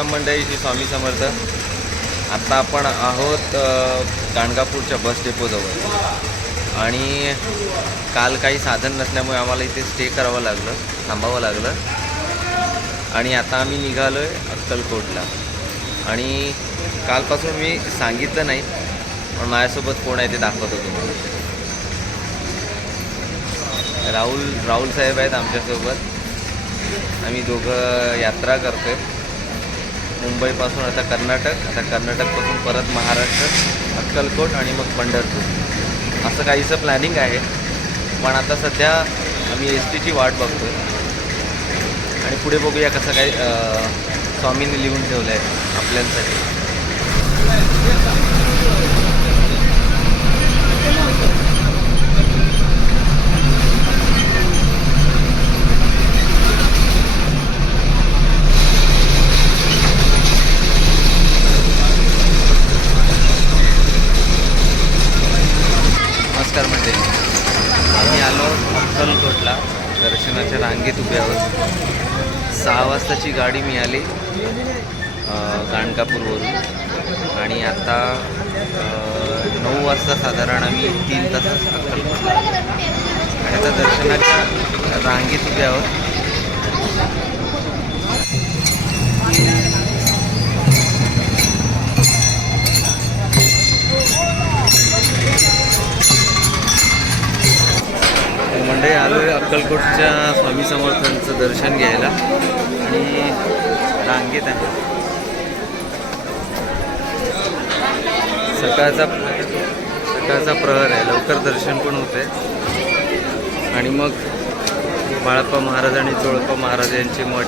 राम मंडळी, श्री स्वामी समर्थ. आत्ता आपण आहोत गाणगापूरच्या बस डेपोजवळ आणि काल काही साधन नसल्यामुळे आम्हाला इथे स्टे करावं लागलं, थांबावं लागलं आणि आता आम्ही निघालो आहे अक्कलकोटला. आणि कालपासून मी सांगितलं नाही, पण माझ्यासोबत कोण आहे ते दाखवतो तुम्हाला. राहुल साहेब आहेत आमच्यासोबत. आम्ही दोघं यात्रा करतो आहे मुंबईपासून आता कर्नाटकपासून परत महाराष्ट्र, अक्कलकोट आणि मग पंढरपूर असं काहीचं प्लॅनिंग आहे. पण आता सध्या आम्ही STची वाट बघतो आहे आणि पुढे बघूया कसं काय स्वामींनी लिहून ठेवलं आहे आपल्यासाठी. नमस्कार मंडळी, आम्ही आलो अक्कलकोटला. दर्शनाच्या रांगेत उभे आहोत. 6 वाजताची गाडी मिळाली गाणगापूरवरून आणि आता 9 वाजता साधारण आम्ही 3 तासात अक्कलकोटला आणि आता दर्शनाच्या रांगेत उभे आहोत. मंडळी आलो आहे अक्कलकोटच्या स्वामी समर्थांचं दर्शन घ्यायला आणि रांगेत आहे. सकाळचा प्रहर आहे, लवकर दर्शन पण होते आणि मग बाळप्पा महाराज आणि चोळप्पा महाराज यांचे मठ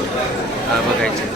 बघायचे.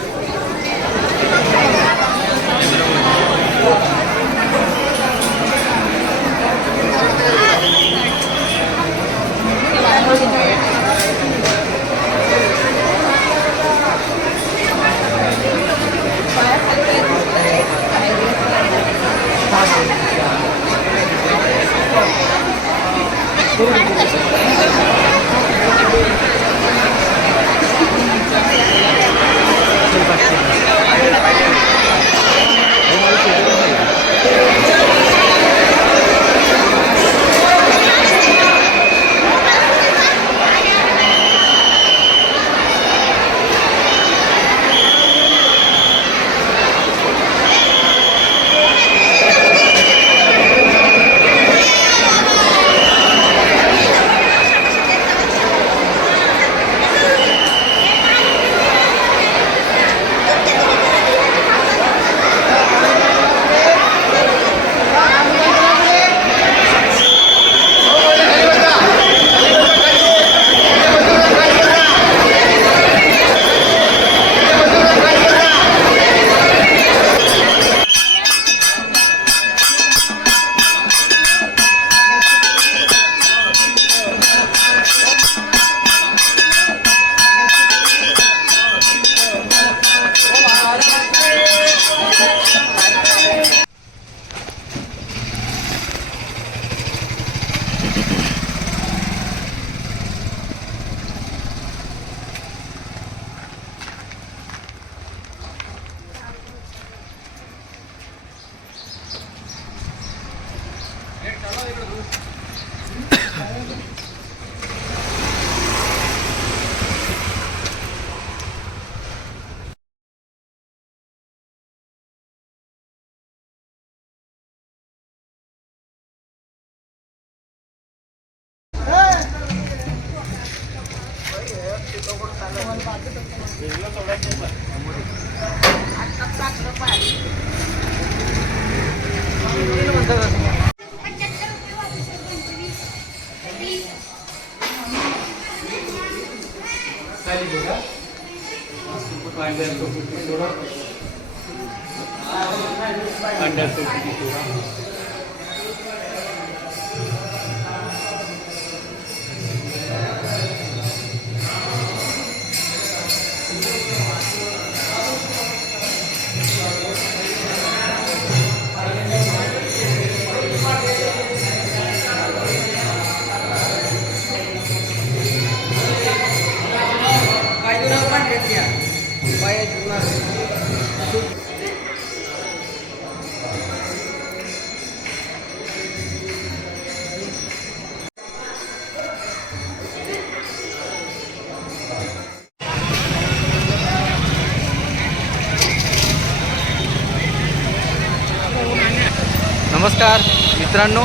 नमस्कार मित्रांनो,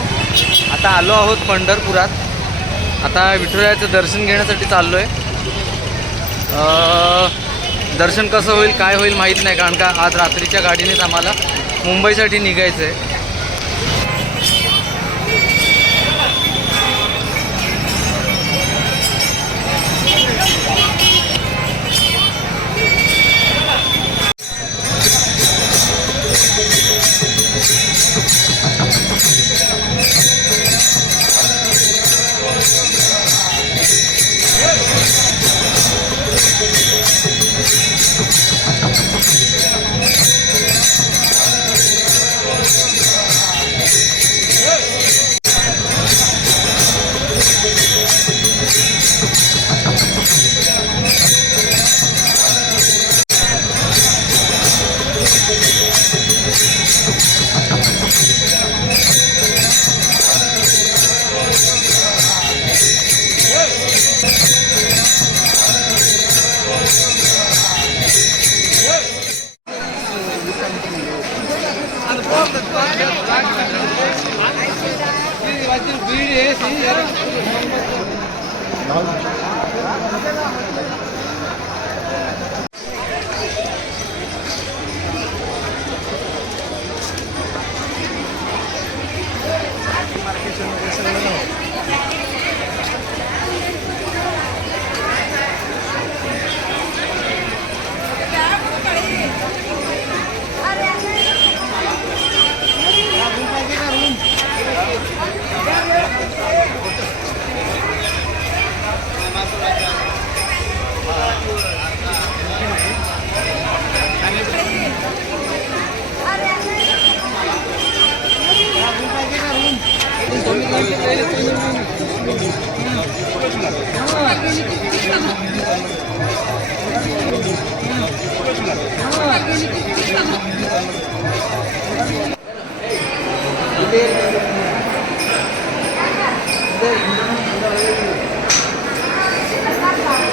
आता आलो आहोत पंढरपुरात. आता विठुरायाचं दर्शन घेण्यासाठी चाललो आहे. दर्शन कसं होईल काय होईल माहीत नाही, कारण का आज रात्रीच्या गाडीनेच आम्हाला मुंबईसाठी निघायचं आहे.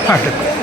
हां